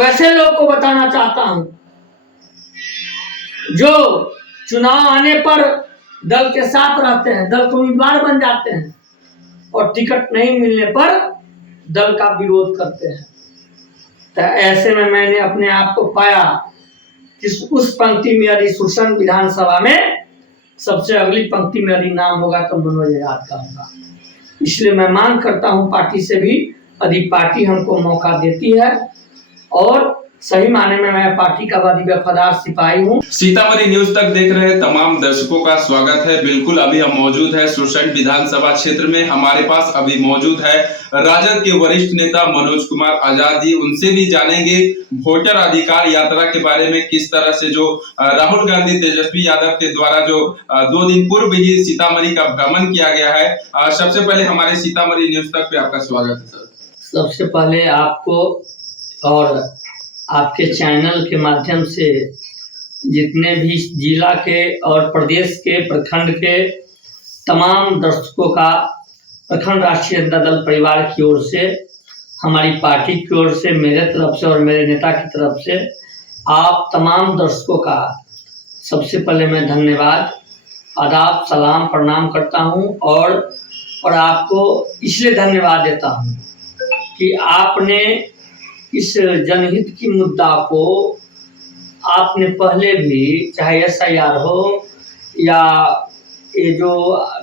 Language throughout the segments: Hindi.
वैसे लोग को बताना चाहता हूं जो चुनाव आने पर दल के साथ रहते हैं, दल के उम्मीदवार बन जाते हैं और टिकट नहीं मिलने पर दल का विरोध करते हैं। तो ऐसे में मैंने अपने आप को पाया कि उस पंक्ति में यदि सुरसंड विधानसभा में सबसे अगली पंक्ति में यदि नाम होगा तो मनोज याद का होगा। इसलिए मैं मांग करता हूं पार्टी से भी, यदि पार्टी हमको मौका देती है, और सही माने में मैं पार्टी का वादी वफादार सिपाही हूं। सीतामढ़ी न्यूज तक देख रहे तमाम दर्शकों का स्वागत है। बिल्कुल अभी हम मौजूद है सुरसंड विधानसभा क्षेत्र में। हमारे पास अभी मौजूद है राजद के वरिष्ठ नेता मनोज कुमार आजाद जी। उनसे भी जानेंगे वोटर अधिकार यात्रा के बारे में, किस तरह से जो राहुल गांधी तेजस्वी यादव के द्वारा जो 2 दिन पूर्व ही सीतामढ़ी का भ्रमण किया गया है। सबसे पहले हमारे सीतामढ़ी न्यूज तक पे आपका स्वागत है सर। सबसे पहले आपको और आपके चैनल के माध्यम से जितने भी जिला के और प्रदेश के प्रखंड के तमाम दर्शकों का प्रखंड राष्ट्रीय जनता दल परिवार की ओर से, हमारी पार्टी की ओर से, मेरे तरफ से और मेरे नेता की तरफ से आप तमाम दर्शकों का सबसे पहले मैं धन्यवाद, आदाब, सलाम, प्रणाम करता हूं। और आपको इसलिए धन्यवाद देता हूं कि आपने इस जनहित की मुद्दा को आपने पहले भी, चाहे SIR हो या ये जो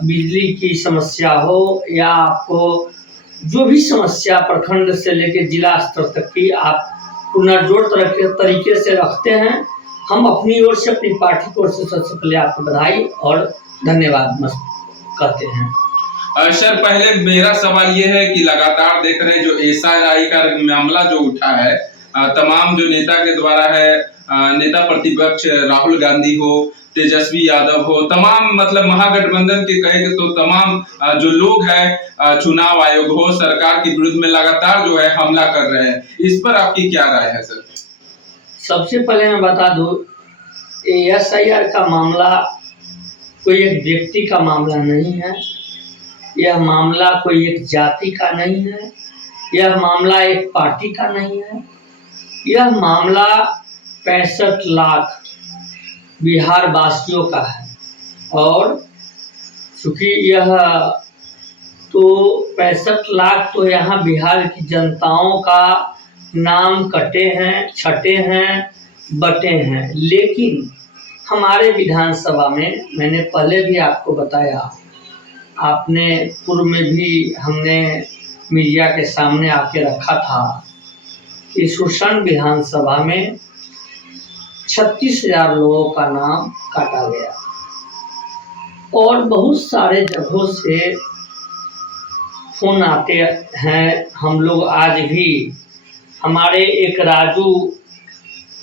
बिजली की समस्या हो या आपको जो भी समस्या प्रखंड से लेकर जिला स्तर तक की आप पुनर्जोड़ तरीके से रखते हैं। हम अपनी ओर से, अपनी पार्टी की ओर से सबसे पहले आपको बधाई और धन्यवाद कहते हैं। सर, पहले मेरा सवाल ये है कि लगातार देख रहे हैं जो SIR का मामला जो उठा है, तमाम जो नेता के द्वारा है, नेता प्रतिपक्ष राहुल गांधी हो, तेजस्वी यादव हो, तमाम मतलब महागठबंधन के कहेंगे तो तमाम जो लोग हैं, चुनाव आयोग हो, सरकार के विरुद्ध में लगातार जो है हमला कर रहे हैं। इस पर आपकी क्या राय है सर? सबसे पहले मैं बता दूं, SIR का मामला कोई एक व्यक्ति का मामला नहीं है, यह मामला कोई एक जाति का नहीं है, यह मामला एक पार्टी का नहीं है, यह मामला 65 लाख बिहार वासियों का है। और चूंकि यह तो 65 लाख तो यहाँ बिहार की जनताओं का नाम कटे हैं, छटे हैं, बटे हैं, लेकिन हमारे विधानसभा में मैंने पहले भी आपको बताया, आपने पूर्व में भी हमने मीडिया के सामने आके रखा था कि सुरसंड विधानसभा में 36,000 लोगों का नाम काटा गया और बहुत सारे जगहों से फोन आते हैं। हम लोग आज भी, हमारे एक राजू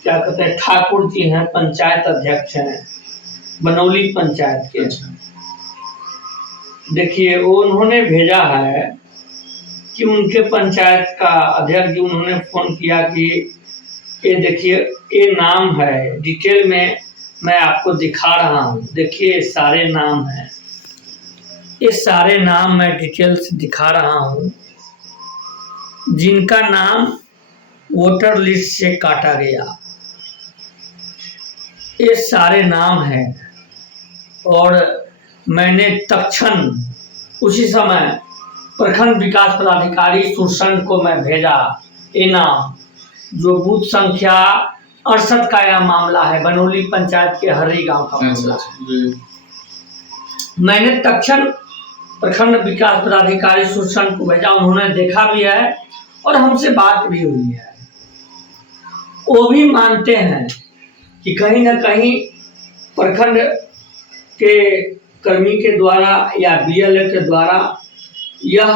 क्या कहते हैं ठाकुर जी हैं, पंचायत अध्यक्ष हैं बनौली पंचायत के, देखिए वो उन्होंने भेजा है कि उनके पंचायत का अध्यक्ष जी, उन्होंने फोन किया कि ये देखिए ये नाम है, डिटेल में मैं आपको दिखा रहा हूँ, देखिए सारे नाम हैं, ये सारे नाम मैं डिटेल से दिखा रहा हूँ जिनका नाम वोटर लिस्ट से काटा गया। ये सारे नाम हैं और मैंने तत्क्षण उसी समय प्रखंड विकास पदाधिकारी सुरसंड को मैं भेजा ये नाम, जो बूथ संख्या 68 का यह मामला है, बनौली पंचायत के हर्री गांव का मामला है। मैंने तत्क्षण प्रखंड विकास पदाधिकारी सुरसंड को भेजा, उन्होंने देखा भी है और हमसे बात भी हुई है। वो भी मानते हैं कि कहीं ना कहीं प्रखंड के कर्मी के द्वारा या BLO के द्वारा यह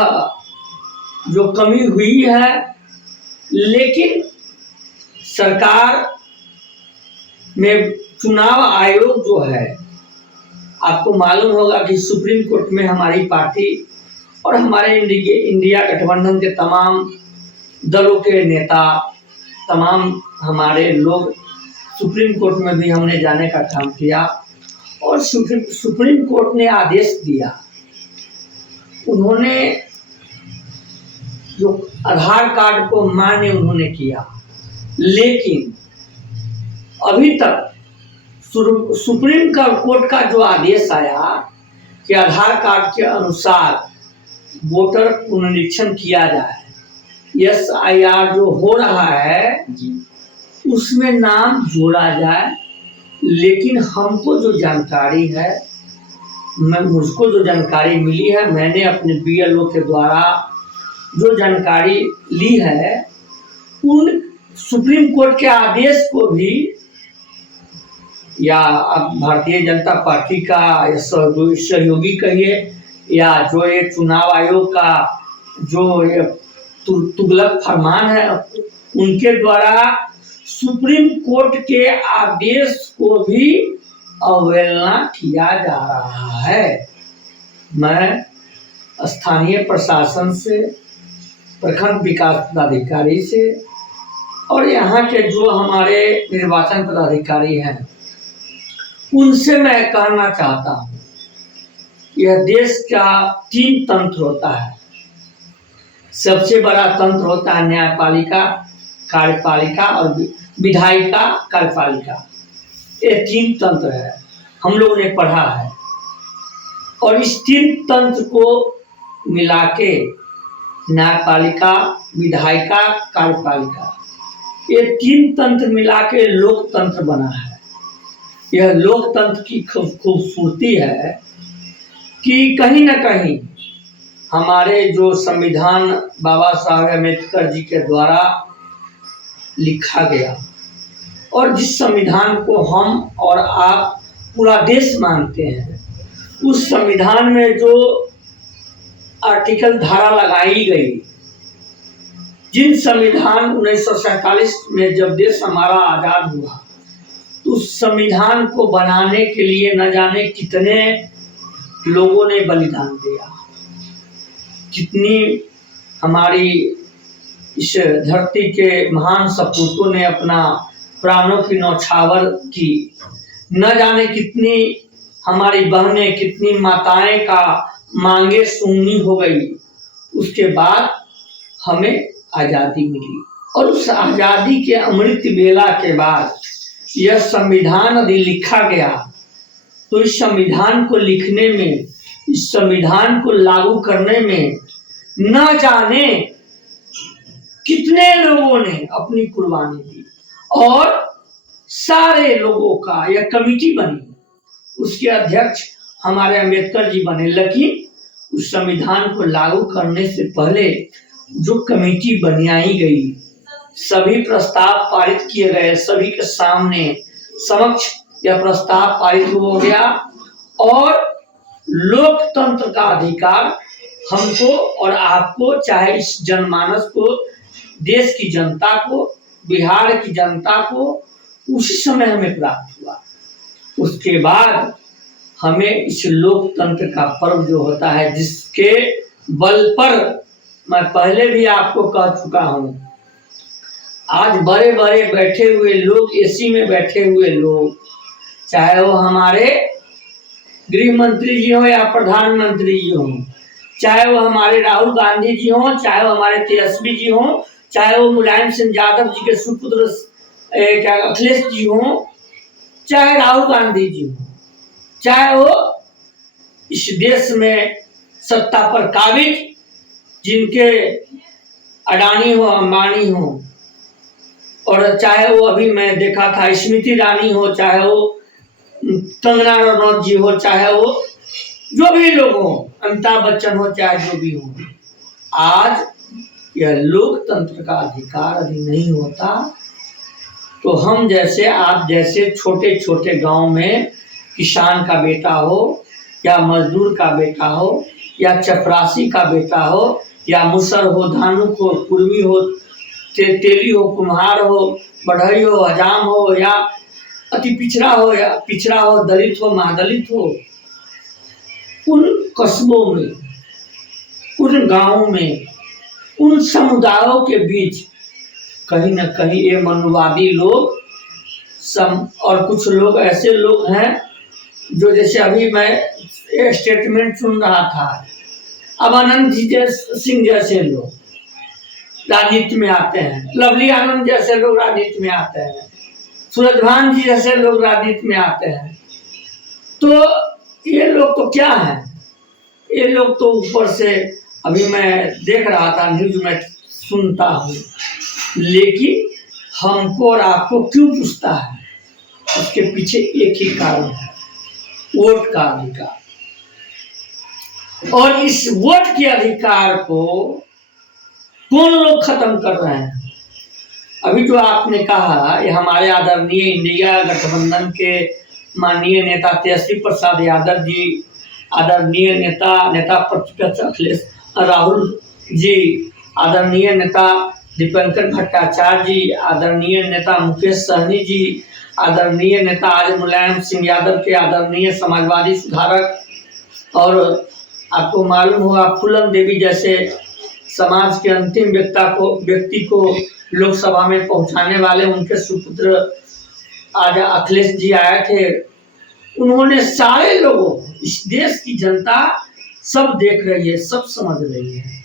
जो कमी हुई है, लेकिन सरकार में चुनाव आयोग जो है, आपको मालूम होगा कि सुप्रीम कोर्ट में हमारी पार्टी और हमारे इंडिया गठबंधन के तमाम दलों के नेता, तमाम हमारे लोग सुप्रीम कोर्ट में भी हमने जाने का काम किया और सुप्रीम कोर्ट ने आदेश दिया। उन्होंने जो आधार कार्ड को मान्य उन्होंने किया लेकिन अभी तक सुप्रीम कोर्ट का जो आदेश आया कि आधार कार्ड के अनुसार वोटर पुनरीक्षण किया जाए, SIR जो हो रहा है उसमें नाम जोड़ा जाए, लेकिन हमको जो जानकारी है, मुझको जो जानकारी मिली है, मैंने अपने BLO के द्वारा जो जानकारी ली है, उन सुप्रीम कोर्ट के आदेश को भी या भारतीय जनता पार्टी का सहयोगी कहिए या जो ये चुनाव आयोग का जो ये तुगलक फरमान है, उनके द्वारा सुप्रीम कोर्ट के आदेश को भी अवहेलना किया जा रहा है। मैं स्थानीय प्रशासन से, प्रखंड विकास पदाधिकारी से और यहाँ के जो हमारे निर्वाचन पदाधिकारी हैं, उनसे मैं कहना चाहता हूँ, यह देश का 3 तंत्र होता है। सबसे बड़ा तंत्र होता है न्यायपालिका, कार्यपालिका और विधायिका कार्यपालिका। ये 3 तंत्र है, हम लोगों ने पढ़ा है। और इस 3 तंत्र को मिला के न्यायपालिका, विधायिका, कार्यपालिका, ये 3 तंत्र मिला के लोकतंत्र बना है। यह लोकतंत्र की खूबसूरती है कि कहीं ना कहीं हमारे जो संविधान बाबा साहब अम्बेडकर जी के द्वारा लिखा गया और जिस संविधान को हम और आप पूरा देश मानते हैं, उस संविधान में जो आर्टिकल धारा लगाई गई, जिन संविधान 1947 में जब देश हमारा आज़ाद हुआ, उस संविधान को बनाने के लिए न जाने कितने लोगों ने बलिदान दिया, कितनी हमारी इस धरती के महान सपूतों ने अपना प्राणों की न्यौछावर की, न जाने कितनी हमारी बहनें, कितनी माताएं का मांगे सुननी हो गई। उसके बाद हमें आज़ादी मिली और उस आज़ादी के अमृत बेला के बाद यह संविधान यदि लिखा गया, तो इस संविधान को लिखने में, इस संविधान को लागू करने में न जाने कितने लोगों ने अपनी कुर्बानी दी और सारे लोगों का यह कमेटी बनी, उसके अध्यक्ष हमारे अम्बेडकर जी बने। लेकिन उस संविधान को लागू करने से पहले जो कमेटी बनाई गई, सभी प्रस्ताव पारित किए गए, सभी के सामने समक्ष यह प्रस्ताव पारित हो गया और लोकतंत्र का अधिकार हमको और आपको, चाहे इस जनमानस को, देश की जनता को, बिहार की जनता को उसी समय हमें प्राप्त हुआ। उसके बाद हमें इस लोकतंत्र का पर्व जो होता है, जिसके बल पर मैं पहले भी आपको कह चुका हूं, आज बड़े बड़े बैठे हुए लोग, एसी में बैठे हुए लोग, चाहे वो हमारे गृह मंत्री जी हो या प्रधानमंत्री जी हो, चाहे वो हमारे राहुल गांधी जी हो, चाहे वो हमारे तेजस्वी जी हो, चाहे वो मुलायम सिंह यादव जी के सुपुत्र अखिलेश जी हो, चाहे राहुल गांधी जी हो, चाहे वो इस देश में सत्ता पर काबिज जिनके अडानी हो, अंबानी हो, और चाहे वो अभी मैं देखा था स्मृति ईरानी हो, चाहे वो कंगना रनौत जी हो, चाहे वो जो भी लोग हो, अमिताभ बच्चन हो, चाहे जो भी हो, आज यह लोकतंत्र का अधिकार यदि नहीं होता तो हम जैसे, आप जैसे छोटे छोटे गांव में किसान का बेटा हो या मजदूर का बेटा हो या चपरासी का बेटा हो या मुसर हो, धानुक हो, कुर्मी हो, तेली हो, कुम्हार हो, बढ़ई हो, हजाम हो या अति पिछड़ा हो या पिछड़ा हो, दलित हो, महादलित हो, उन कस्बों में, उन गांवों में, उन समुदायों के बीच कहीं न कहीं ये मनुवादी लोग और कुछ लोग ऐसे लोग हैं जो, जैसे अभी मैं ये स्टेटमेंट सुन रहा था, अब अनंत सिंह जैसे लोग, राजनीति में आते हैं, लवली आनंद जैसे लोग राजनीति में आते हैं, सूरजभान जी जैसे लोग राजनीति में आते हैं। तो ये लोग तो क्या है, ये लोग तो ऊपर से, अभी मैं देख रहा था न्यूज में सुनता हूँ, लेकिन हमको और आपको क्यों पूछता है, उसके पीछे एक ही कारण है, वोट का अधिकार। और इस वोट के अधिकार को कौन लोग खत्म कर रहे हैं। अभी जो आपने कहा, ये हमारे आदरणीय इंडिया गठबंधन के माननीय नेता तेजस्वी प्रसाद यादव जी, आदरणीय नेता प्रतिपक्ष अखिलेश राहुल जी, आदरणीय नेता दीपंकर भट्टाचार्य जी, आदरणीय नेता मुकेश सहनी जी, आदरणीय नेता आज मुलायम सिंह यादव के आदरणीय समाजवादी सुधारक, और आपको मालूम होगा फूलन देवी जैसे समाज के अंतिम व्यक्ति को लोकसभा में पहुंचाने वाले उनके सुपुत्र आज अखिलेश जी आए थे। उन्होंने सारे लोगों, इस देश की जनता सब देख रही है, सब समझ रही है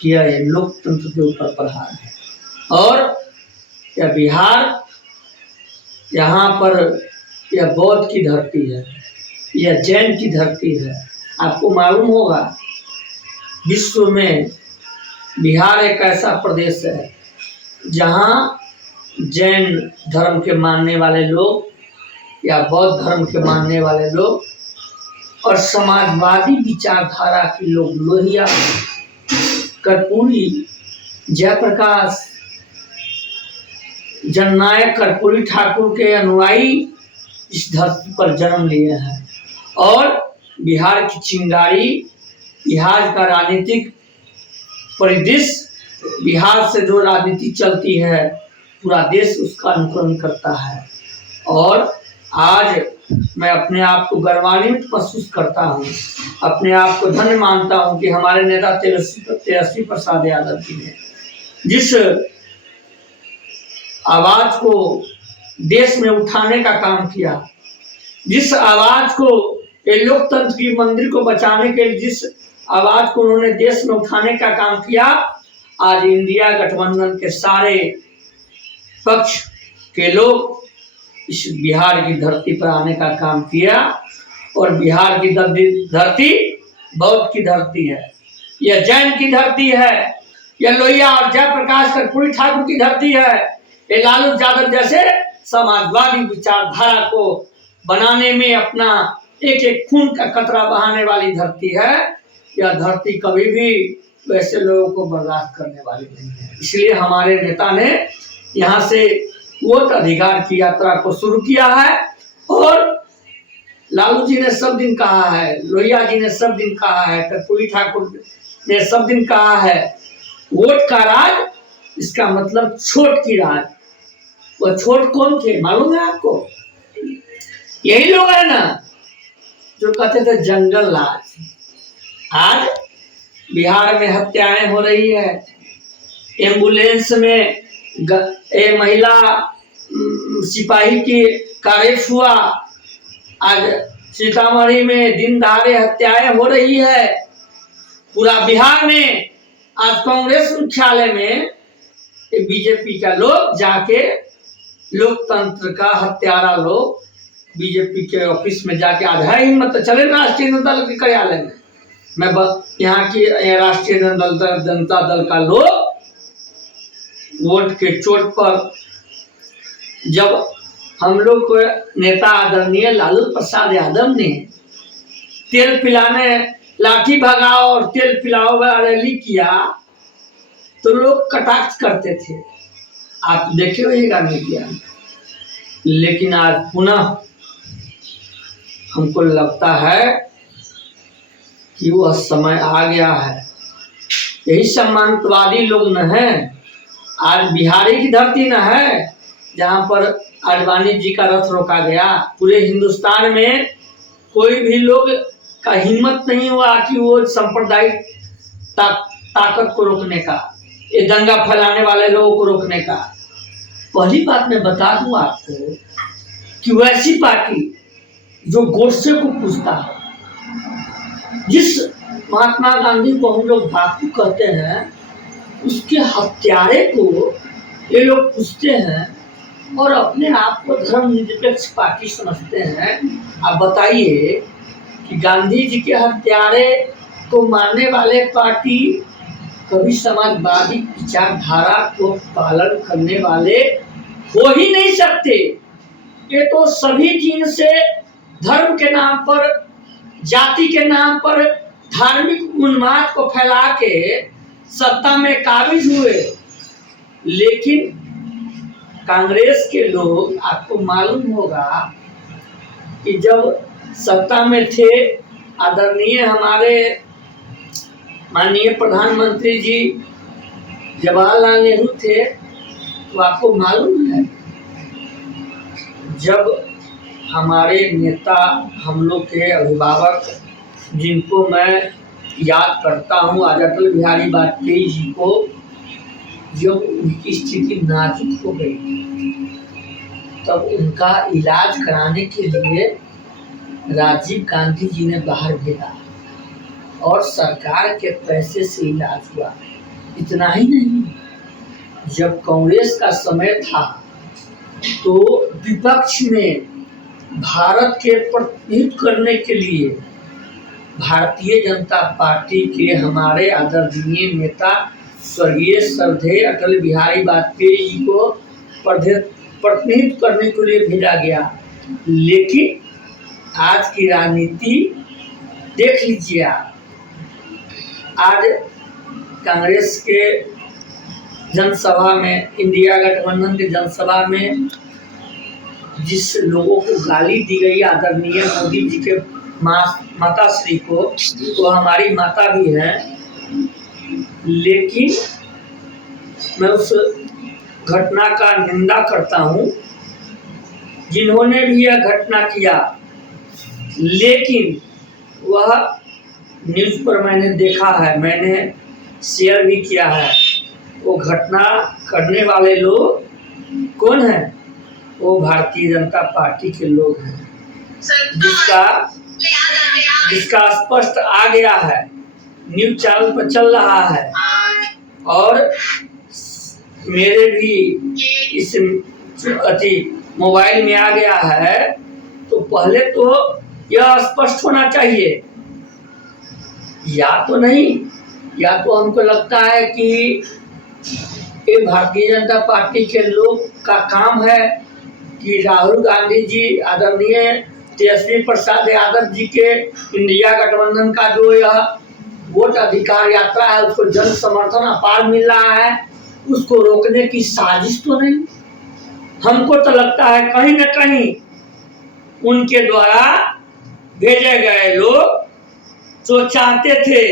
कि यह लोकतंत्र के ऊपर प्रहार है। और यह बिहार, यहाँ पर यह बौद्ध की धरती है, यह जैन की धरती है। आपको मालूम होगा विश्व में बिहार एक ऐसा प्रदेश है जहाँ जैन धर्म के मानने वाले लोग या बौद्ध धर्म के मानने वाले लोग और समाजवादी विचारधारा के लोग, लोहिया, कर्पूरी, जयप्रकाश, जननायक कर्पूरी ठाकुर के अनुयायी इस धरती पर जन्म लिए हैं। और बिहार की चिंगारी, बिहार का राजनीतिक परिदृश्य, बिहार से जो राजनीति चलती है पूरा देश उसका अनुकरण करता है। और आज मैं अपने आप को गौरवान्वित महसूस करता हूँ, अपने आप को धन्य मानता हूँ कि हमारे नेता तेजस्वी प्रसाद यादव जी ने जिस आवाज को देश में उठाने का काम किया, जिस आवाज को ये लोकतंत्र की मंदिर को बचाने के लिए जिस आवाज को उन्होंने देश में उठाने का काम किया, आज इंडिया गठबंधन के सारे पक्ष के लोग इस बिहार की धरती पर आने का काम किया। और बिहार की धरती बौद्ध की धरती है, यह जैन की धरती है, यह लोहिया और जयप्रकाश कर्पूरी ठाकुर की धरती है, ये लालू यादव जैसे समाजवादी विचारधारा को बनाने में अपना एक एक खून का कतरा बहाने वाली धरती है। यह धरती कभी भी वैसे लोगों को बर्दाश्त करने वाली नहीं है। इसलिए हमारे नेता ने यहाँ से वोट अधिकार की यात्रा को शुरू किया है। और लालू जी ने सब दिन कहा है, लोहिया जी ने सब दिन कहा है, कर्पूरी ठाकुर ने सब दिन कहा है, वोट का राज, इसका मतलब छोट की राज। वह छोट कौन थे मालूम है आपको? यही लोग है ना जो कहते थे जंगल राज। आज बिहार में हत्याएं हो रही है, एम्बुलेंस में महिला सिपाही की का रेप हुआ, आज सीतामढ़ी में दिन दहाड़े हत्याएं हो रही है पूरा बिहार में। आज कांग्रेस मुख्यालय में बीजेपी का लोग जाके, लोकतंत्र का हत्यारा लोग बीजेपी के ऑफिस में जाके, आज है हिम्मत तो चले राष्ट्रीय जनता दल के कार्यालय में। मैं यहाँ की राष्ट्रीय जनता दल का लोग वोट के चोट पर, जब हम लोग को नेता आदरणीय लालू प्रसाद यादव ने तेल पिलाने, लाठी भगाओ और तेल पिलाओ वाला रैली किया तो लोग कटाक्ष करते थे, आप देखे होइएगा मीडिया में। लेकिन आज पुनः हमको लगता है कि वह समय आ गया है। यही सम्मानवादी लोग न है, आज बिहारी की धरती न है जहाँ पर आडवाणी जी का रथ रोका गया। पूरे हिंदुस्तान में कोई भी लोग का हिम्मत नहीं हुआ कि वो सांप्रदायिक ताकत को रोकने का, ये दंगा फैलाने वाले लोगों को रोकने का। पहली बात मैं बता दूं आपको कि वैसी पार्टी जो गोडसे को पूछता है, जिस महात्मा गांधी को हम लोग बापू कहते हैं, उसके हत्यारे को ये लोग पूछते हैं और अपने आप को धर्मनिरपेक्ष पार्टी समझते हैं। आप बताइए कि गांधी जी के हत्यारे को मानने वाले पार्टी कभी समाजवादी विचारधारा को पालन करने वाले हो ही नहीं सकते। ये तो सभी चीज से धर्म के नाम पर, जाति के नाम पर धार्मिक उन्माद को फैला के सत्ता में काबिज हुए। लेकिन कांग्रेस के लोग, आपको मालूम होगा कि जब सत्ता में थे आदरणीय हमारे माननीय प्रधानमंत्री जी जवाहरलाल नेहरू थे, तो आपको मालूम है जब हमारे नेता, हम लोग के अभिभावक, जिनको मैं याद करता हूँ, आज अटल बिहारी वाजपेयी जी को, जब उनकी स्थिति नाजुक हो गई तब उनका इलाज कराने के लिए राजीव गांधी जी ने बाहर भेजा और सरकार के पैसे से इलाज हुआ। इतना ही नहीं, जब कांग्रेस का समय था तो विपक्ष में भारत के प्रतिनिधित्व करने के लिए भारतीय जनता पार्टी के हमारे आदरणीय नेता स्वर्गीय श्रद्धेय अटल बिहारी वाजपेयी जी को प्रतिनिधित्व करने के लिए भेजा गया। लेकिन आज की राजनीति देख लीजिए आप, आज कांग्रेस के जनसभा में, इंडिया गठबंधन के जनसभा में जिस लोगों को गाली दी गई आदरणीय मोदी जी के माता श्री को, तो हमारी माता भी हैं, लेकिन मैं उस घटना का निंदा करता हूं जिन्होंने भी यह घटना किया। लेकिन वह न्यूज़ पर मैंने देखा है, मैंने शेयर भी किया है, वो घटना करने वाले लोग कौन हैं? वो भारतीय जनता पार्टी के लोग हैं, जिसका स्पष्ट आ गया है, न्यूज़ चैनल पर चल रहा है और मेरे भी इस मोबाइल में आ गया है। तो पहले तो यह स्पष्ट होना चाहिए, या तो नहीं, या तो हमको लगता है कि ये भारतीय जनता पार्टी के लोग का काम है कि राहुल गांधी जी, आदरणीय तेजस्वी प्रसाद यादव जी के इंडिया गठबंधन का जो यह वोट अधिकार यात्रा है उसको जन समर्थन अपार मिल रहा है, उसको रोकने की साजिश तो नहीं। हमको तो लगता है कहीं न कहीं उनके द्वारा भेजे गए लोग जो चाहते थे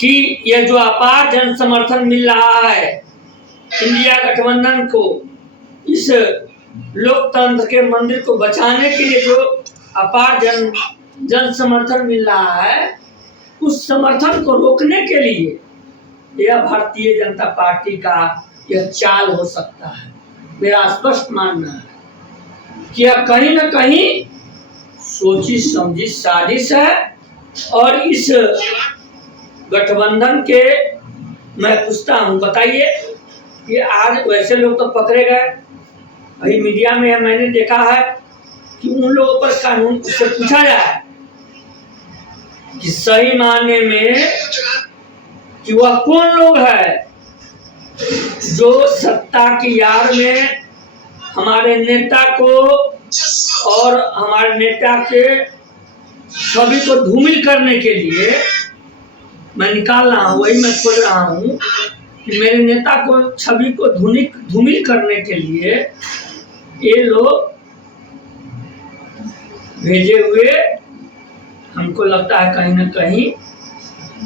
कि यह जो अपार जन समर्थन मिल रहा है इंडिया गठबंधन को, इस लोकतंत्र के मंदिर को बचाने के लिए जो अपार जन समर्थन मिल रहा है, उस समर्थन को रोकने के लिए यह भारतीय जनता पार्टी का यह चाल हो सकता है। मेरा स्पष्ट मानना है कि यह कहीं न कहीं सोची समझी साजिश है। और इस गठबंधन के मैं पूछता हूँ, बताइए, ये आज वैसे लोग तो पकड़े गए, अभी मीडिया में मैंने देखा है कि उन लोगों पर कानून से पूछा जाए कि सही मायने में कि वह कौन लोग है जो सत्ता की यार में हमारे नेता को और हमारे नेता के छवि को धूमिल करने के लिए मैं निकाल रहा हूँ, वही मैं खोज रहा हूँ कि मेरे नेता को छवि को धूमिल करने के लिए ये लोग भेजे हुए, हमको लगता है कहीं न कहीं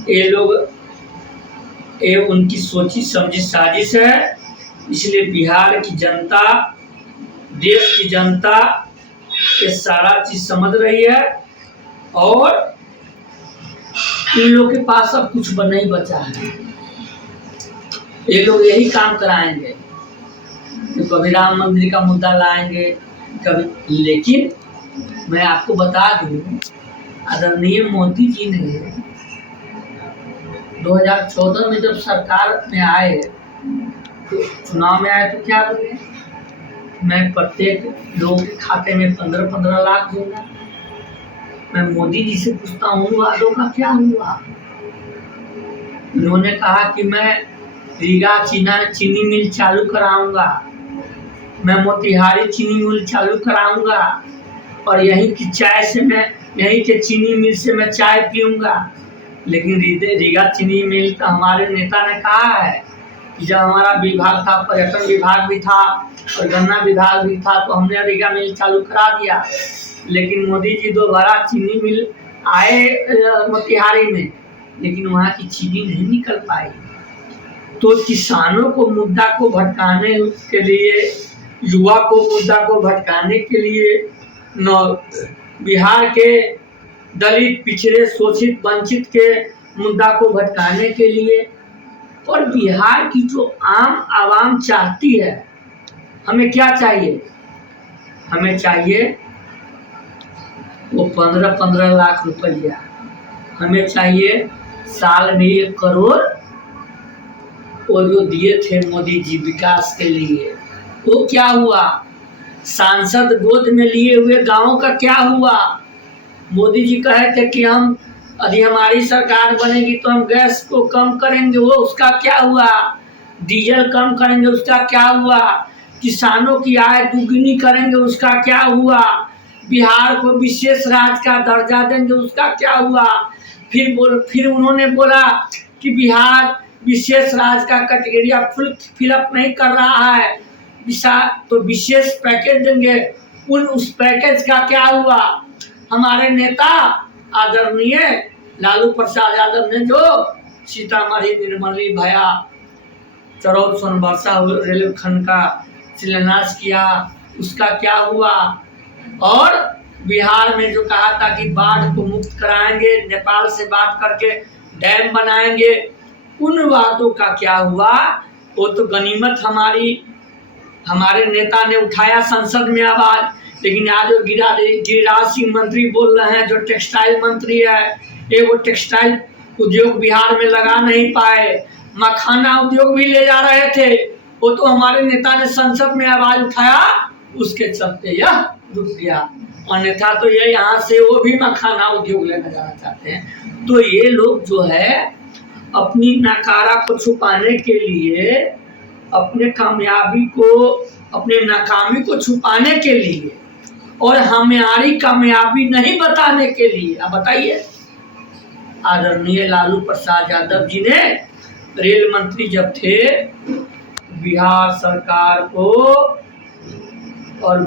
ये लोग, ये उनकी सोची समझी साजिश है। इसलिए बिहार की जनता, देश की जनता ये सारा चीज समझ रही है और इन लोग के पास अब कुछ नहीं बचा है। ये लोग यही काम कराएंगे, तो कभी राम मंदिर का मुद्दा लाएंगे, कभी। लेकिन मैं आपको बता दूं, आदरणीय मोदी जी ने 2014 में जब सरकार में आए तो चुनाव में आए तो क्या बोले, मैं प्रत्येक लोगों के खाते में 15-15 लाख दूंगा। मैं मोदी जी से पूछता हूँ वादों का क्या हुआ। उन्होंने कहा कि मैं रीगा चीनी मिल चालू कराऊंगा, मैं मोतिहारी चीनी मिल चालू कराऊंगा और यहीं की चाय से मैं यहीं के चीनी मिल से मैं चाय पीऊंगा। लेकिन रीगा चीनी मिल तो हमारे नेता ने कहा है कि जब हमारा विभाग था, पर्यटन विभाग भी था और गन्ना विभाग भी था, तो हमने रीगा मिल चालू करा दिया। लेकिन मोदी जी दोबारा चीनी मिल आए मोतिहारी में, लेकिन वहाँ की चीनी नहीं निकल पाई। तो किसानों को मुद्दा को भटकाने के लिए, युवा को मुद्दा को भटकाने के लिए, बिहार के दलित, पिछड़े, शोषित, वंचित के मुद्दा को भटकाने के लिए, और बिहार की जो आम आवाम चाहती है, हमें क्या चाहिए, हमें चाहिए वो 15-15 लाख रुपया, हमें चाहिए साल में 1 करोड़, वो जो दिए थे मोदी जी विकास के लिए, वो क्या हुआ। सांसद गोद में लिए हुए गांवों का क्या हुआ। मोदी जी कहे थे कि हम यदि हमारी सरकार बनेगी तो हम गैस को कम करेंगे, वो उसका क्या हुआ। डीजल कम करेंगे, उसका क्या हुआ। किसानों की आय दुगनी करेंगे, उसका क्या हुआ। बिहार को विशेष राज्य का दर्जा देंगे, उसका क्या हुआ। फिर उन्होंने बोला कि बिहार विशेष राज्य का कैटेगरी फिलअप नहीं कर रहा है, तो विशेष पैकेज देंगे, उस पैकेज का क्या हुआ। हमारे नेता आदरणीय लालू प्रसाद यादव ने जो सीतामढ़ी निर्मली भया चरौद सोनबरसा रेलखंड का शिलान्यास किया, उसका क्या हुआ। और बिहार में जो कहा था कि बाढ़ को मुक्त कराएंगे, नेपाल से बात करके डैम बनाएंगे, उन वादों का क्या हुआ। वो तो गनीमत हमारे नेता ने उठाया संसद में आवाज, लेकिन आज जो गिरिराज सिंह मंत्री बोल रहे हैं, जो टेक्सटाइल मंत्री है, ये वो टेक्सटाइल उद्योग बिहार में लगा नहीं पाए, मखाना उद्योग भी ले जा रहे थे, वो तो हमारे नेता ने संसद में आवाज उठाया, उसके चलते यह रुक गया। अन्यथा तो ये यहाँ से वो भी मखाना उद्योग लेना जाना चाहते हैं। तो ये लोग जो है अपनी नाकारा को छुपाने के लिए, अपने नाकामी को छुपाने के लिए और हमारी कामयाबी नहीं बताने के लिए, अब बताइए, आदरणीय लालू प्रसाद यादव जी ने रेल मंत्री जब थे, बिहार सरकार को और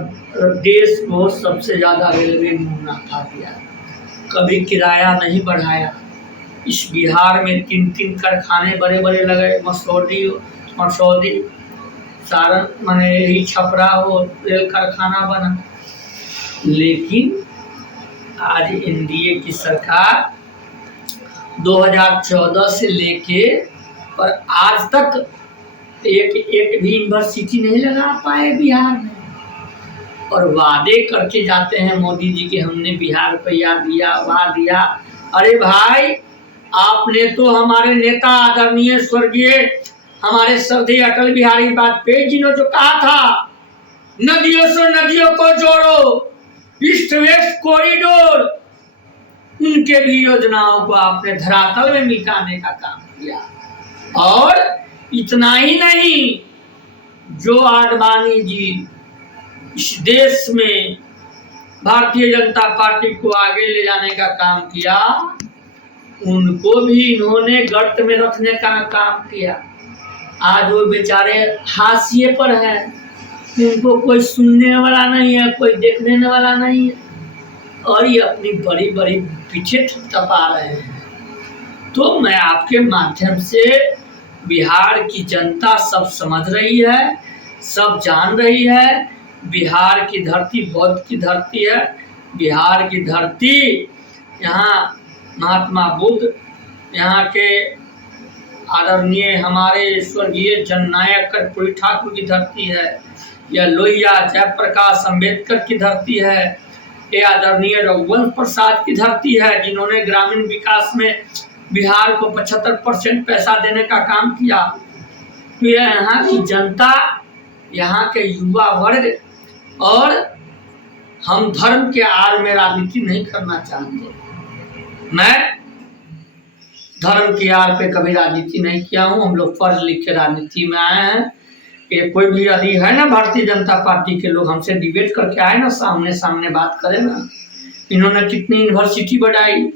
देश को सबसे ज्यादा रेलवे मुनाफा दिया, कभी किराया नहीं बढ़ाया। इस बिहार में 3 कारखाने बड़े बड़े लगे, मसौदी सारण माने यही छपरा हो रेल कारखाना बना। लेकिन आज एनडीए की सरकार 2014 से लेके और आज तक एक भी यूनिवर्सिटी नहीं लगा पाए बिहार में, और वादे करके जाते हैं मोदी जी के हमने बिहार को याद दिया, वाद दिया। अरे भाई, आपने तो हमारे नेता आदरणीय स्वर्गीय हमारे श्रद्धेय अटल बिहारी वाजपेयी जी ने जो कहा था, नदियों से नदियों को जोड़ो, ईस्ट वेस्ट कॉरिडोर, उनके भी योजनाओं को आपने धरातल में मिटाने का काम किया। और इतना ही नहीं, जो आडवाणी जी इस देश में भारतीय जनता पार्टी को आगे ले जाने का काम किया, उनको भी इन्होंने गर्त में रखने का काम किया। आज वो बेचारे हाशिए पर हैं, उनको कोई सुनने वाला नहीं है, कोई देखने वाला नहीं है, और ये अपनी बड़ी बड़ी पीछे थपथपा रहे हैं। तो मैं आपके माध्यम से, बिहार की जनता सब समझ रही है, सब जान रही है, बिहार की धरती बौद्ध की धरती है। बिहार की धरती, यहाँ महात्मा बुद्ध, यहाँ के आदरणीय हमारे स्वर्गीय जननायक कर्पूरी ठाकुर की धरती है, यह लोहिया जयप्रकाश अम्बेडकर की धरती है, ये आदरणीय रघुवंश प्रसाद की धरती है, जिन्होंने ग्रामीण विकास में बिहार को 75% पैसा देने का काम किया। तो यह यहाँ की जनता, यहाँ के युवा वर्ग, और हम धर्म के आड़ में राजनीति नहीं करना चाहते। मैं धर्म की आड़ पे कभी राजनीति नहीं किया हूँ। हम लोग पढ़ लिख के राजनीति में आए हैं। कि कोई भी यदि है ना भारतीय जनता पार्टी के लोग हमसे डिबेट करके आए ना, सामने सामने बात करें ना। इन्होंने कितनी यूनिवर्सिटी बढ़ाई।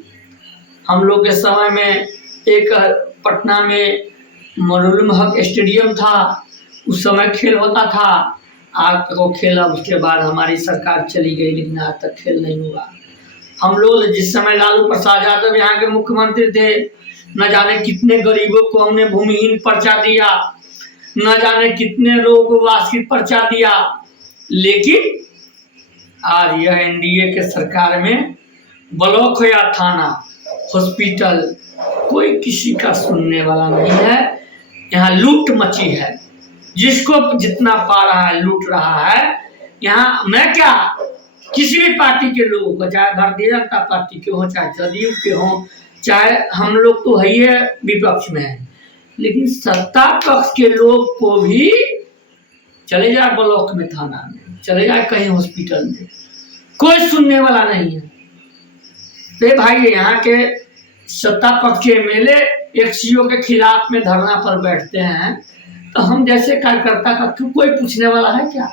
हम लोग के समय में एक पटना में मरूल हक स्टेडियम था, उस समय खेल होता था। आज तक वो खेला, उसके बाद हमारी सरकार चली गई, लेकिन आज तक खेल नहीं हुआ। हम लोग जिस समय लालू प्रसाद यादव यहाँ के मुख्यमंत्री थे, न जाने कितने गरीबों को हमने भूमिहीन पर्चा दिया, न जाने कितने लोगों को वार्षिक पर्चा दिया। लेकिन आज यह एनडीए के सरकार में ब्लॉक या थाना, हॉस्पिटल, कोई किसी का सुनने वाला नहीं है। यहाँ लूट मची है, जिसको जितना पा रहा है लूट रहा है। यहाँ मैं क्या, किसी भी पार्टी के लोगों को, चाहे भारतीय जनता पार्टी के हो, चाहे जदयू के हो, चाहे हम लोग तो है ही विपक्ष में है, लेकिन सत्ता पक्ष के लोग को भी चले जाए ब्लॉक में, थाना में, चले जाए कहीं हॉस्पिटल में, कोई सुनने वाला नहीं है। तो भाई यहाँ के सत्ता पक्ष के एमएलए एक सीओ के खिलाफ में धरना पर बैठते हैं, तो हम जैसे कार्यकर्ता का क्यों कोई पूछने वाला है क्या?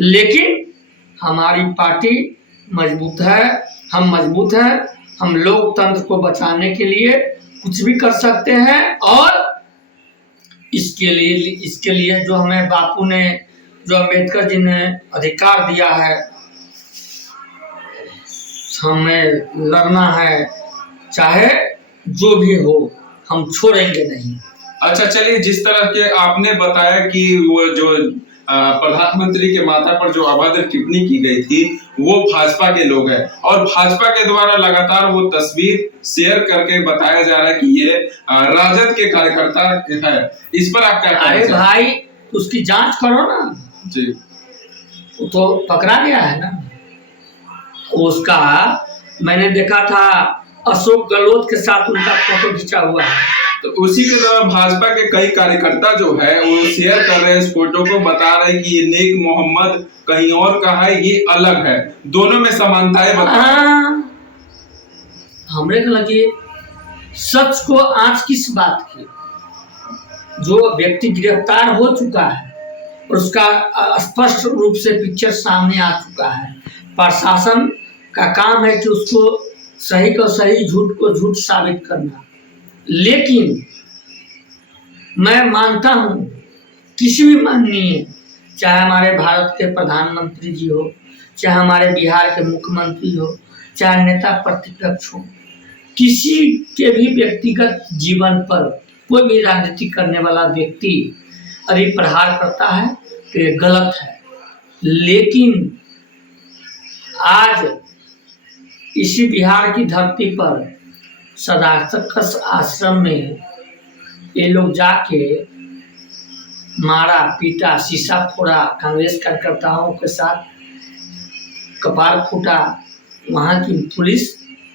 लेकिन हमारी पार्टी मजबूत है, हम मजबूत हैं। हम लोकतंत्र को बचाने के लिए कुछ भी कर सकते हैं, और इसके लिए जो हमें बापू ने, जो अम्बेडकर जी ने अधिकार दिया है, हमें लड़ना है, चाहे जो भी हो, हम छोड़ेंगे नहीं। अच्छा, चलिए, जिस तरह के आपने बताया कि वो जो प्रधानमंत्री के माथा पर जो अभद्र टिप्पणी की गई थी, वो भाजपा के लोग हैं, और भाजपा के द्वारा लगातार वो तस्वीर शेयर करके बताया जा रहा है कि ये राजद के कार्यकर्ता है। इस पर आप क्या कहना अरे भाई, उसकी जांच करो ना जी। तो पकड़ा गया है ना उसका। मैंने देखा था अशोक गहलोत के साथ उनका फोटो खींचा हुआ है। तो उसी के द्वारा भाजपा के कई कार्यकर्ता जो है वो शेयर कर रहे हैं इस फोटो को, बता रहे हैं कि ये नेक मोहम्मद कहीं और का है, ये अलग है, दोनों में समानताएं बता। हमरे को लगे सच को आज किस बात की, जो व्यक्ति गिरफ्तार हो चुका है और उसका स्पष्ट रूप से पिक्चर सामने आ चुका है। प्रशासन का काम है कि उसको सही को सही, झूठ को झूठ साबित करना। लेकिन मैं मानता हूं किसी भी माननीय, चाहे हमारे भारत के प्रधानमंत्री जी हो, चाहे हमारे बिहार के मुख्यमंत्री हो, चाहे नेता प्रतिपक्ष हो, किसी के भी व्यक्तिगत जीवन पर कोई भी राजनीति करने वाला व्यक्ति अरे प्रहार करता है तो ये गलत है। लेकिन आज इसी बिहार की धरती पर सदाकत आश्रम में ये लोग जाके मारा पीटा, शीशा फोड़ा, कांग्रेस कार्यकर्ताओं के साथ कपार फूटा। वहाँ की पुलिस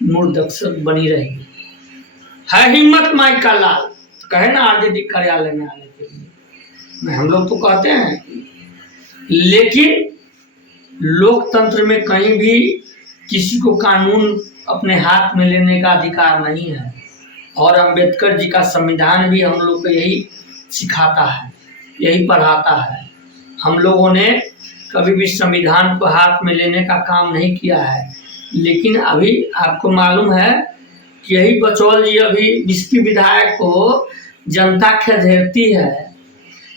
मूर्धक्षर बनी रही है। हिम्मत माई का लाल कहे ना आरजेडी कार्यालय में आने के लिए, हम लोग तो कहते हैं। लेकिन लोकतंत्र में कहीं भी किसी को कानून अपने हाथ में लेने का अधिकार नहीं है, और अम्बेडकर जी का संविधान भी हम लोग को यही सिखाता है, यही पढ़ाता है। हम लोगों ने कभी भी संविधान को हाथ में लेने का काम नहीं किया है। लेकिन अभी आपको मालूम है कि यही बचौल जी अभी जिसकी विधायक को जनता खदेड़ती है,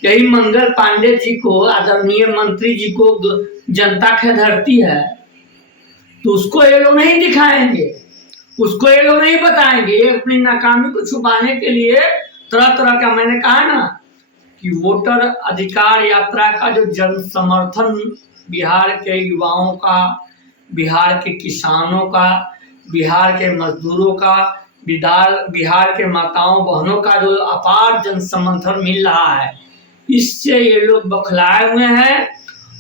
यही मंगल पांडे जी को, आदरणीय मंत्री जी को जनता खदेड़ती है, तो उसको ये लोग नहीं दिखाएंगे, उसको ये लोग नहीं बताएंगे। ये अपनी नाकामी को छुपाने के लिए तरह तरह का, मैंने कहा ना कि वोटर अधिकार यात्रा का जो जन समर्थन बिहार के युवाओं का, बिहार के किसानों का, बिहार के मजदूरों का, बिहार के माताओं बहनों का जो अपार जन समर्थन मिल रहा है, इससे ये लोग बौखलाए हुए हैं।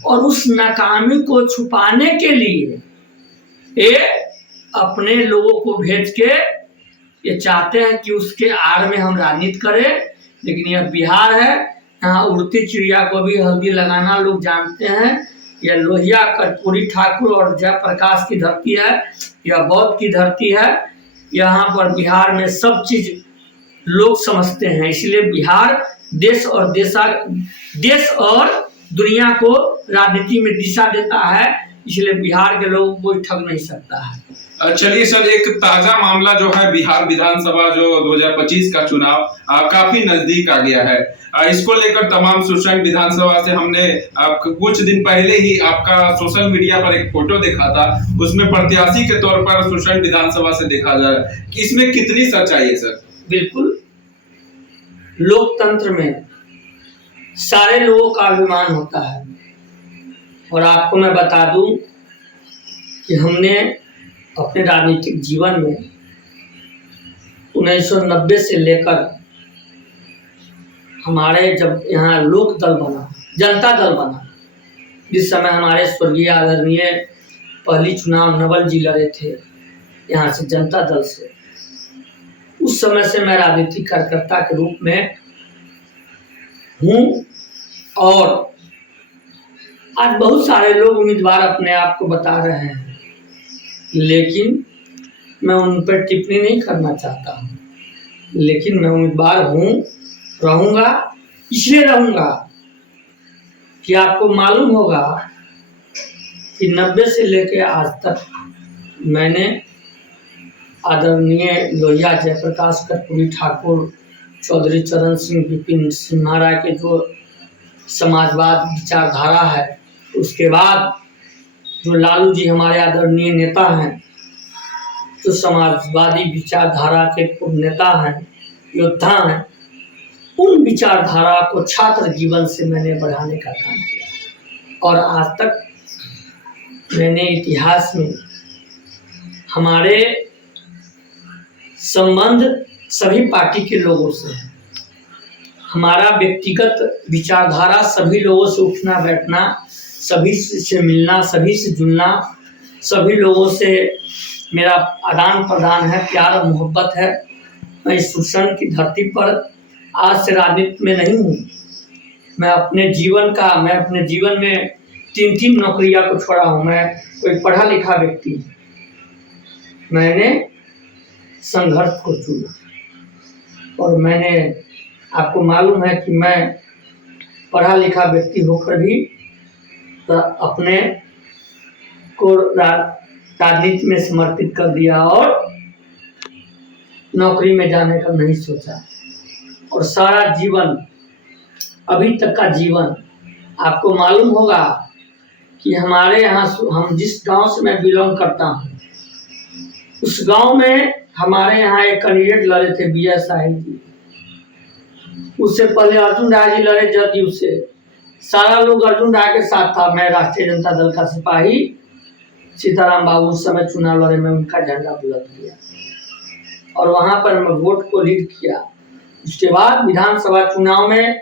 और उस नाकामी को छुपाने के लिए ये अपने लोगों को भेज के ये चाहते हैं कि उसके आड़ में हम राजनीति करें, लेकिन यह बिहार है, यहाँ उड़ती चिड़िया को भी हल्दी लगाना लोग जानते हैं। यह लोहिया कर्पूरी ठाकुर और जयप्रकाश की धरती है, यह बौद्ध की धरती है। यहाँ पर बिहार में सब चीज लोग समझते हैं, इसलिए बिहार देश और दुनिया को राजनीति में दिशा देता है, इसलिए बिहार के लोगों को कोई ठग नहीं सकता है। चलिए सर, एक ताजा मामला जो है बिहार विधानसभा जो 2025 का चुनाव काफी नजदीक आ गया है। इसको लेकर तमाम सुरसंड विधानसभा से हमने कुछ दिन पहले ही आपका सोशल मीडिया पर एक फोटो देखा था, उसमें प्रत्याशी के तौर पर सुरसंड विधानसभा से देखा जा रहा है कि इसमें कितनी सच्चाई है सर? बिल्कुल, लोकतंत्र में सारे लोगों का अभिमान होता है। और आपको मैं बता दूं कि हमने अपने राजनीतिक जीवन में 1990 से लेकर हमारे जब यहाँ लोक दल बना, जनता दल बना, जिस समय हमारे स्वर्गीय आदरणीय पहली चुनाव नवल जी लड़े थे यहाँ से जनता दल से, उस समय से मैं राजनीतिक कार्यकर्ता के रूप में हूँ। और आज बहुत सारे लोग उम्मीदवार अपने आप को बता रहे हैं, लेकिन मैं उन पर टिप्पणी नहीं करना चाहता हूँ। लेकिन मैं उम्मीदवार हूँ, रहूँगा, इसलिए रहूँगा कि आपको मालूम होगा कि 90 से लेकर आज तक मैंने आदरणीय लोहिया जयप्रकाश कर्पूरी ठाकुर, चौधरी चरण सिंह, विपिन सिंह महाराज के जो समाजवाद विचारधारा है, उसके बाद जो लालू जी हमारे आदरणीय नेता हैं, जो समाजवादी विचारधारा के नेता हैं, योद्धा हैं, उन विचारधारा को छात्र जीवन से मैंने बढ़ाने का काम किया। और आज तक मैंने इतिहास में हमारे संबंध सभी पार्टी के लोगों से है, हमारा व्यक्तिगत विचारधारा सभी लोगों से उठना बैठना, सभी से मिलना, सभी से जुलना, सभी लोगों से मेरा आदान प्रदान है, प्यार और मोहब्बत है। मैं इस सुरसंड की धरती पर आज से राजनीति में नहीं हूँ। मैं अपने जीवन में 3 नौकरियां को छोड़ा हूँ। मैं कोई पढ़ा लिखा व्यक्ति हूँ। मैंने संघर्ष को चुना और मैंने, आपको मालूम है कि मैं पढ़ा लिखा व्यक्ति होकर भी तो अपने को राजनीति में समर्पित कर दिया और नौकरी में जाने का नहीं सोचा। और सारा जीवन, अभी तक का जीवन, आपको मालूम होगा कि हमारे यहाँ, हम जिस गांव से मैं बिलोंग करता हूँ, उस गांव में हमारे यहाँ एक कैंडिडेट लड़े थे, विजय साहिल जी। उससे पहले अर्जुन राय जी लड़े जदयू से। सारा लोग अर्जुन राय के साथ था। मैं राष्ट्रीय जनता दल का सिपाही, सीताराम बाबू उस समय चुनाव लड़े, में उनका झंडा बुलंद किया और वहां पर मैं वोट को लीड किया। उसके बाद विधानसभा चुनाव में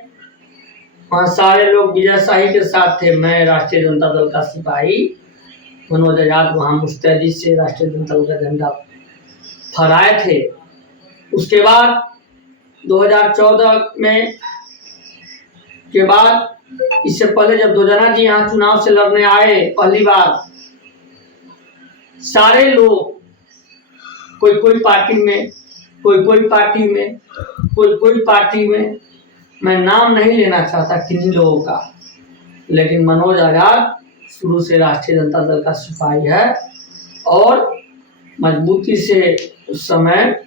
वहाँ सारे लोग विजय शाही के साथ थे। मैं राष्ट्रीय जनता दल का सिपाही मनोज आजाद वहाँ मुस्तैदी से राष्ट्रीय जनता दल का झंडा फहराए थे। उसके बाद 2014 में के बाद, इससे पहले जब दोजना जी यहाँ चुनाव से लड़ने आए पहली बार, सारे लोग कोई पार्टी में, कोई पार्टी में, मैं नाम नहीं लेना चाहता किन्हीं लोगों का, लेकिन मनोज आजाद शुरू से राष्ट्रीय जनता दल का सिपाही है और मजबूती से उस समय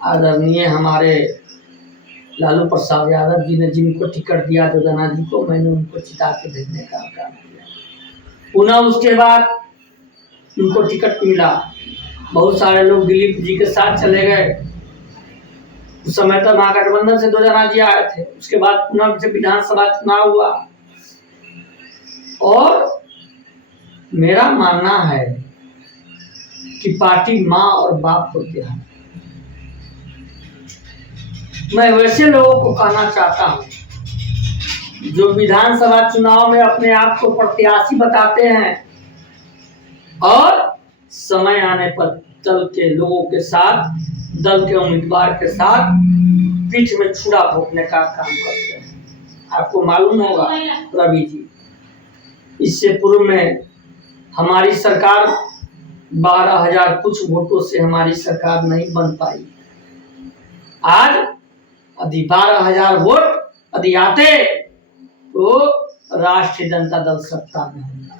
आदरणीय हमारे लालू प्रसाद यादव जी ने जिनको टिकट दिया दोजना जी को, मैंने उनको चिता के भेजने का काम किया। पुनः उसके बाद उनको टिकट मिला। बहुत सारे लोग दिलीप जी के साथ चले गए। उस समय तक महागठबंधन से दोजना जी आए थे। उसके बाद पुनः जब विधानसभा चुनाव हुआ, और मेरा मानना है कि पार्टी माँ और बाप होते हैं। मैं वैसे लोगों को कहना चाहता हूँ जो विधानसभा चुनाव में अपने आप को प्रत्याशी बताते हैं और समय आने पर दल के लोगों के साथ दल के उम्मीदवार के साथ पीठ में छुरा भोंकने का काम करते हैं। आपको मालूम होगा रवि जी, इससे पूर्व में हमारी सरकार 12,000 कुछ वोटों से हमारी सरकार नहीं बन पाई। आज यदि 12,000 वोट यदि आते तो राष्ट्रीय जनता दल सत्ता में होता,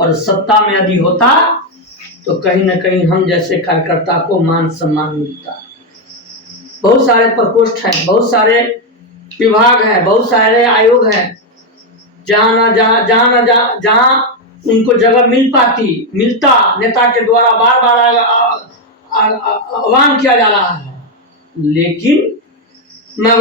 और सत्ता में यदि होता तो कहीं न कहीं हम जैसे कार्यकर्ता को मान सम्मान मिलता। बहुत सारे प्रकोष्ठ हैं, बहुत सारे विभाग हैं, बहुत सारे आयोग हैं, जहां उनको जगह मिलता नेता के द्वारा बार बार आह्वान किया जा रहा है, लेकिन मैं